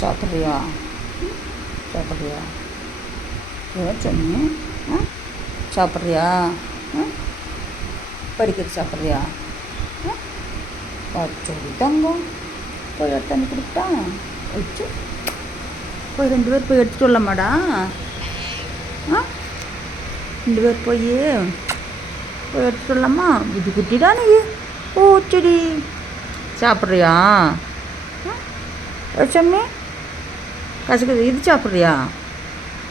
சாப்பிட்றியா? சாப்பிட்றியா? ஏதோ சொன்னி சாப்பிட்றியா? படிக்கிறது சாப்பிட்றியா? சரி தங்கம், போய் தண்ணி குடிப்பா வச்சு போய் 2 பேர் போய் எடுத்துகிட்டு வரலாமாடா? 2 பேர் போய் எடுத்துகிட்டு வரலாமா? இது குட்டிடா நீ. ஓ சரி, சாப்பிட்றியா? சம்மி கசக்குது. இது சாப்பிட்றியா?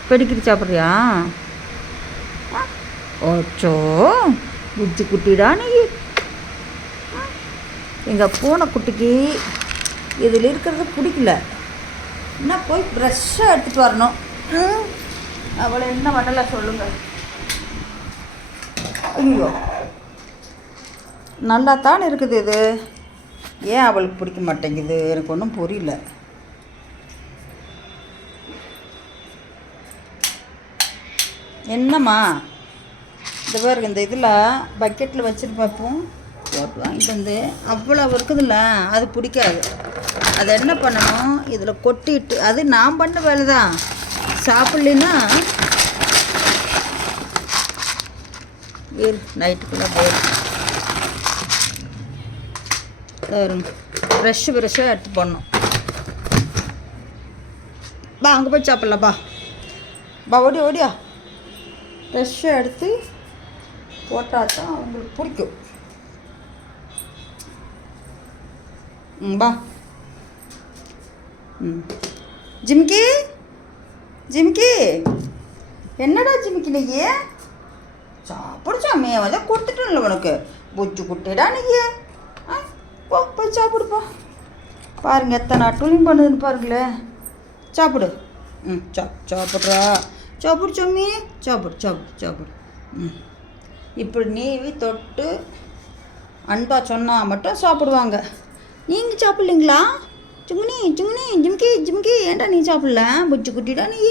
பெடிக்கிட்டு சாப்பிட்றியா? ஓச்சோ, புஜ்ஜி குட்டிடா நீ. எங்கள் பூனைக்குட்டிக்கு இதில் இருக்கிறது பிடிக்கல. என்ன போய் ப்ரெஷ்ஷாக எடுத்துகிட்டு வரணும். அவளை என்ன பண்ணல சொல்லுங்கள். ஐயோ, நல்லா தான் இருக்குது. இது ஏன் அவளுக்கு பிடிக்க மாட்டேங்குது? எனக்கு ஒன்றும் புரியல. என்னம்மா இந்த பாருங்க, இந்த இதில் பக்கெட்டில் வச்சுருப்பேன். இப்போ போட்டு வாங்கிட்டு வந்து அவ்வளோ இருக்குதுல்ல, அது பிடிக்காது. அதை என்ன பண்ணணும், இதில் கொட்டிட்டு, அது நான் பண்ண வேலை தான். சாப்பிட்லன்னா நைட்டுக்குள்ளே போயிடும். ஃப்ரெஷ்ஷாக எடுத்து போடணும். பா அங்கே போய் சாப்பிட்லாம். பா ஓடியா. ஃப்ரெஷ்ஷாக எடுத்து போட்டால் தான் அவங்களுக்கு பிடிக்கும். பா. ஜிம்கி என்னடா ஜிம்கி நீ சாப்பிடுச்சாமே? வந்து கொடுத்துட்டோம்ல உனக்கு. புஜ்ஜு குட்டிடா நீ. போய் சாப்பிடுப்பா. பாருங்க எத்தனை டூலிங் பண்ணுதுன்னு பாருங்களேன். சாப்பிடு. சாப்பிட்றா. சாப்பிடு சாமி. சாப்பிடு. இப்படி நீவி தொட்டு அன்பா சொன்னால் மட்டும் சாப்பிடுவாங்க. நீங்கள் சாப்பிட்லிங்களா? ஜிம்கி ஏன்டா நீ சாப்பிட்ல? புஜ்ஜு குட்டிடா நீ.